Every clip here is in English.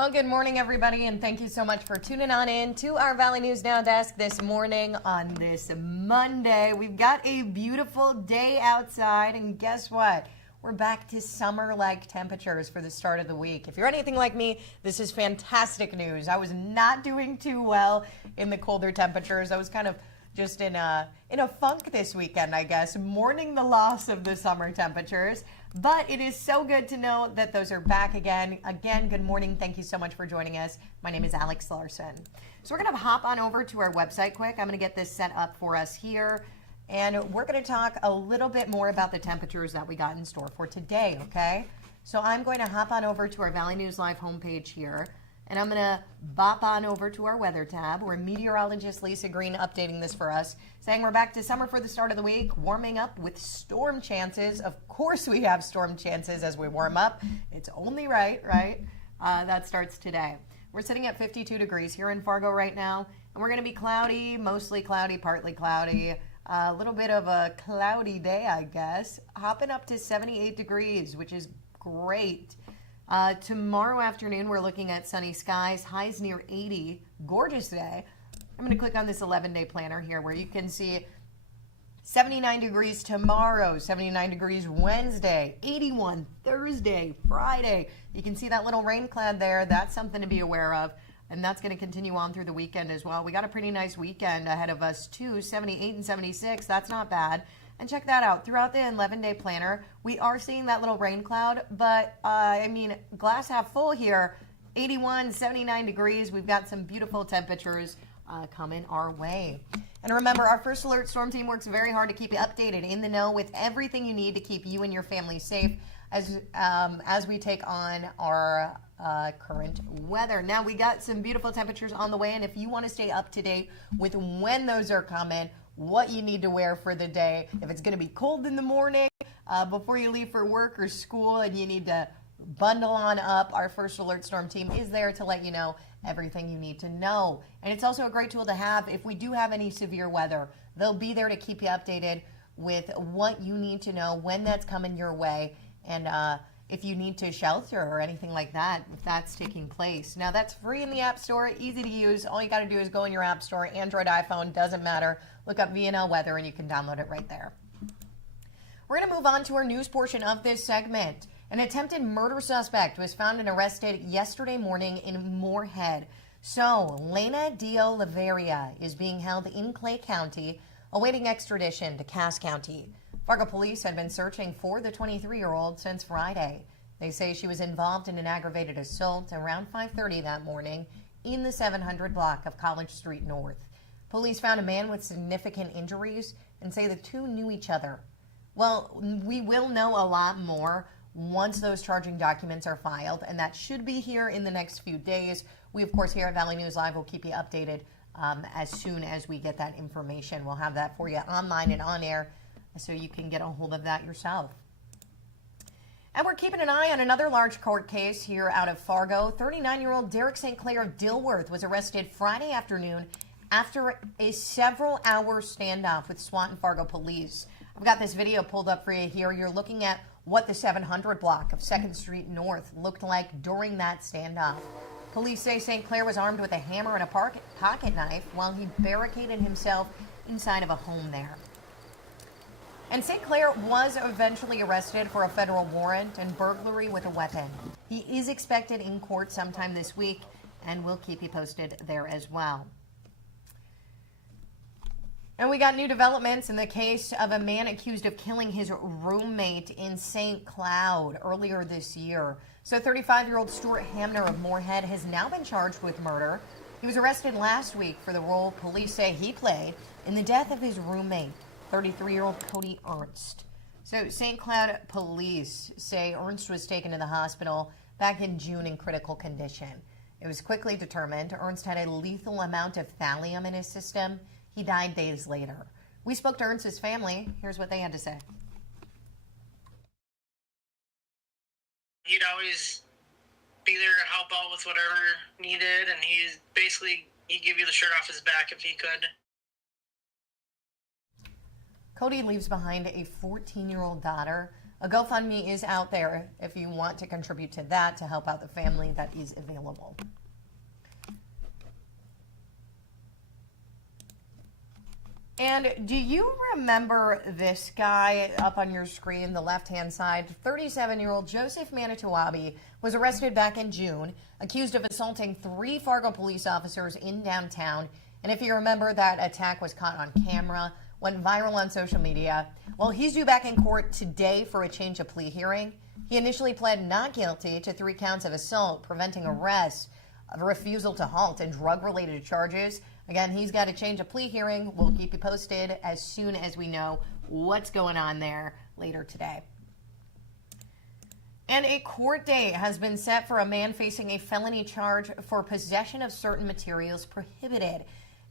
Well, good morning, everybody, and thank you so much for tuning on in to our Valley News Now desk this morning on this Monday. We've got a beautiful day outside, and guess what? We're back to summer-like temperatures for the start of the week. If you're anything like me, this is fantastic news. I was not doing too well in the colder temperatures. I was kind of just in a funk this weekend, I guess, mourning the loss of the summer temperatures. But it is so good to know that those are back again. Again, good morning. Thank you so much for joining us. My name is Alex Larson. So we're going to hop on over to our website quick. I'm going to get this set up for us here. And we're going to talk a little bit more about the temperatures that we got in store for today, okay? So I'm going to hop on over to our Valley News Live homepage here. And I'm going to bop on over to our weather tab where meteorologist Lisa Green updating this for us, saying we're back to summer for the start of the week, warming up with storm chances. Of course we have storm chances as we warm up. It's only right? That starts today. We're sitting at 52 degrees here in Fargo right now, and we're going to be cloudy, mostly cloudy, partly cloudy. A little bit of a cloudy day, I guess. Hopping up to 78 degrees, which is great. Tomorrow afternoon, we're looking at sunny skies, highs near 80. Gorgeous day. I'm going to click on this 11-day planner here where you can see 79 degrees tomorrow, 79 degrees Wednesday, 81 Thursday, Friday. You can see that little rain cloud there. That's something to be aware of. And that's going to continue on through the weekend as well. We got a pretty nice weekend ahead of us too, 78 and 76. That's not bad. And check that out. Throughout the 11-day planner, we are seeing that little rain cloud, but glass half full here, 81, 79 degrees. We've got some beautiful temperatures coming our way. And remember, our First Alert Storm Team works very hard to keep you updated, in the know, with everything you need to keep you and your family safe as we take on our current weather. Now, we got some beautiful temperatures on the way, and if you want to stay up to date with when those are coming, what you need to wear for the day, if it's going to be cold in the morning before you leave for work or school and you need to bundle on up, our First Alert Storm Team is there to let you know everything you need to know. And it's also a great tool to have if we do have any severe weather. They'll be there to keep you updated with what you need to know, when that's coming your way, and if you need to shelter or anything like that, if that's taking place. Now, that's free in the App Store, easy to use. All you got to do is go in your App Store, Android, iPhone, doesn't matter. Look up VNN Weather and you can download it right there. We're going to move on to our news portion of this segment. An attempted murder suspect was found and arrested yesterday morning in Moorhead. So, Lena Dio Laveria is being held in Clay County, awaiting extradition to Cass County. Fargo police had been searching for the 23-year-old since Friday. They say she was involved in an aggravated assault around 5:30 that morning in the 700 block of College Street North. Police found a man with significant injuries and say the two knew each other. Well, we will know a lot more once those charging documents are filed, and that should be here in the next few days. We, of course, here at Valley News Live will keep you updated as soon as we get that information. We'll have that for you online and on air, so you can get a hold of that yourself. And we're keeping an eye on another large court case here out of Fargo. 39-year-old Derek St. Clair of Dilworth was arrested Friday afternoon after a several-hour standoff with SWAT and Fargo police. I've got this video pulled up for you here. You're looking at what the 700 block of 2nd Street North looked like during that standoff. Police say St. Clair was armed with a hammer and a pocket knife while he barricaded himself inside of a home there. And St. Clair was eventually arrested for a federal warrant and burglary with a weapon. He is expected in court sometime this week, and we'll keep you posted there as well. And we got new developments in the case of a man accused of killing his roommate in St. Cloud earlier this year. So 35-year-old Stuart Hamner of Moorhead has now been charged with murder. He was arrested last week for the role police say he played in the death of his roommate, 33-year-old Cody Ernst. So St. Cloud police say Ernst was taken to the hospital back in June in critical condition. It was quickly determined Ernst had a lethal amount of thallium in his system. He died days later. We spoke to Ernst's family. Here's what they had to say. He'd always be there to help out with whatever needed, and he'd give you the shirt off his back if he could. Cody leaves behind a 14-year-old daughter A GoFundMe is out there if you want to contribute to that to help out the family. That is available. And do you remember this guy up on your screen, the left-hand side? 37-year-old Joseph Manitowabi was arrested back in June, accused of assaulting 3 Fargo police officers in downtown. And if you remember, that attack was caught on camera, went viral on social media. Well, he's due back in court today for a change of plea hearing. He initially pled not guilty to 3 counts of assault, preventing arrest, a refusal to halt, and drug-related charges. Again, he's got a change of plea hearing. We'll keep you posted as soon as we know what's going on there later today. And a court date has been set for a man facing a felony charge for possession of certain materials prohibited.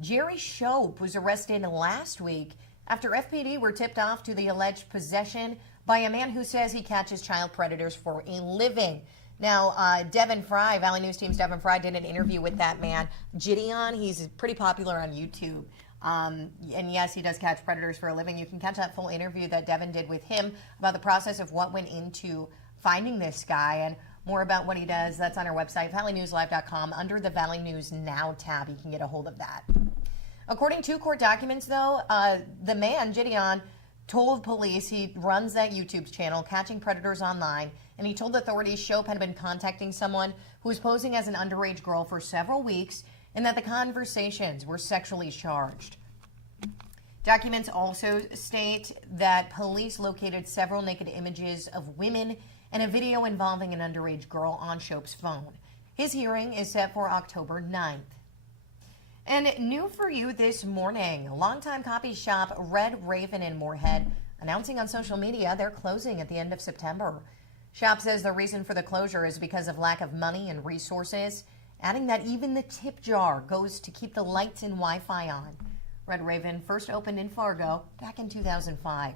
Jerry Shope was arrested last week after FPD were tipped off to the alleged possession by a man who says he catches child predators for a living. Now, Devin Fry, Valley News Team's Devin Fry, did an interview with that man, Gideon. He's pretty popular on YouTube. And yes, he does catch predators for a living. You can catch that full interview that Devin did with him about the process of what went into finding this guy and more about what he does. That's on our website, valleynewslive.com. Under the Valley News Now tab, you can get a hold of that. According to court documents, though, the man, Gideon, told police he runs that YouTube channel, Catching Predators Online, and he told authorities Shope had been contacting someone who was posing as an underage girl for several weeks and that the conversations were sexually charged. Documents also state that police located several naked images of women and a video involving an underage girl on Shope's phone. His hearing is set for October 9th. And new for you this morning, longtime coffee shop Red Raven in Moorhead announcing on social media they're closing at the end of September. Shop says the reason for the closure is because of lack of money and resources, adding that even the tip jar goes to keep the lights and Wi-Fi on. Red Raven first opened in Fargo back in 2005.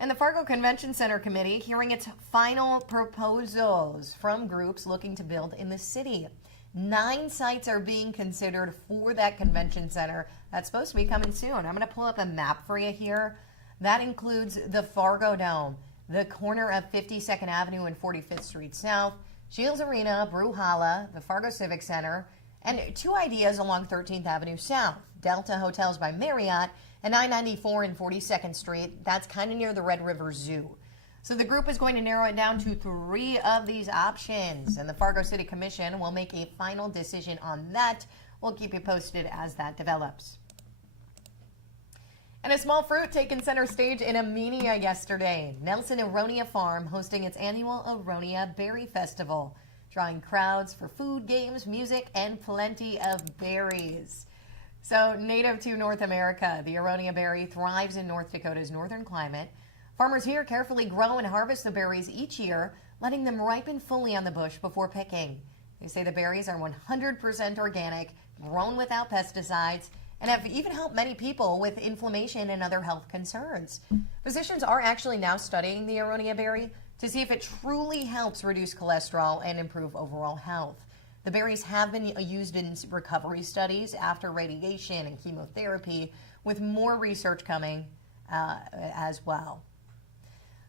And the Fargo Convention Center Committee hearing its final proposals from groups looking to build in the city. 9 sites are being considered for that convention center. That's supposed to be coming soon. I'm going to pull up a map for you here. That includes the Fargo Dome, the corner of 52nd Avenue and 45th Street South, Shields Arena, Brewhala, the Fargo Civic Center, and 2 ideas along 13th Avenue South, Delta Hotels by Marriott, and I-94 and 42nd Street. That's kind of near the Red River Zoo. So the group is going to narrow it down to 3 of these options, and the Fargo City Commission will make a final decision on that. We'll keep you posted as that develops. And a small fruit taken center stage in Amenia yesterday. Nelson Aronia Farm hosting its annual Aronia Berry Festival, drawing crowds for food, games, music, and plenty of berries. So native to North America, the Aronia berry thrives in North Dakota's northern climate. Farmers here carefully grow and harvest the berries each year, letting them ripen fully on the bush before picking. They say the berries are 100% organic, grown without pesticides, and have even helped many people with inflammation and other health concerns. Physicians are actually now studying the Aronia berry to see if it truly helps reduce cholesterol and improve overall health. The berries have been used in recovery studies after radiation and chemotherapy, with more research coming as well.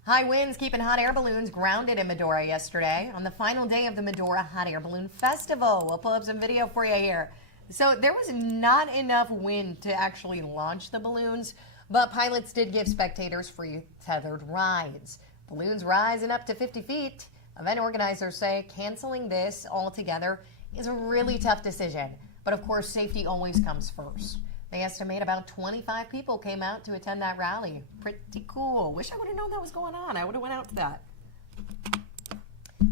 High winds keeping hot air balloons grounded in Medora yesterday on the final day of the Medora Hot Air Balloon Festival. We'll pull up some video for you here. So there was not enough wind to actually launch the balloons, but pilots did give spectators free tethered rides. Balloons rising up to 50 feet. Event organizers say canceling this altogether is a really tough decision, but of course safety always comes first. They estimate about 25 people came out to attend that rally. Pretty cool. Wish I would have known that was going on. I would have went out to that.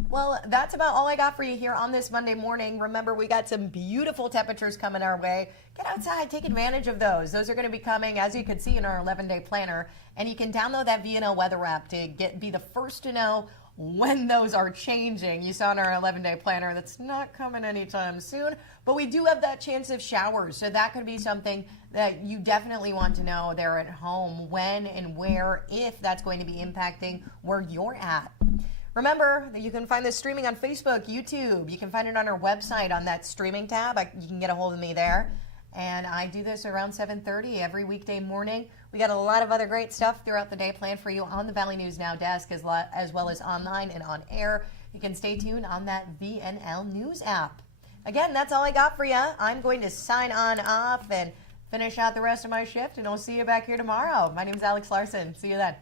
Well, that's about all I got for you here on this Monday morning. Remember, we got some beautiful temperatures coming our way. Get outside, take advantage of those. Those are going to be coming, as you can see, in our 11-day planner. And you can download that VNN weather app to be the first to know when those are changing. You saw in our 11-day planner that's not coming anytime soon, but we do have that chance of showers. So that could be something that you definitely want to know there at home, when and where, if that's going to be impacting where you're at. Remember that you can find this streaming on Facebook, YouTube. You can find it on our website on that streaming tab. You can get a hold of me there. and I do this around 7:30 every weekday morning. We got a lot of other great stuff throughout the day planned for you on the Valley News Now desk, as well as online and on air. You can stay tuned on that VNL News app. Again, that's all I got for you. I'm going to sign on off and finish out the rest of my shift, and I'll see you back here tomorrow. My name is Alex Larson. See you then.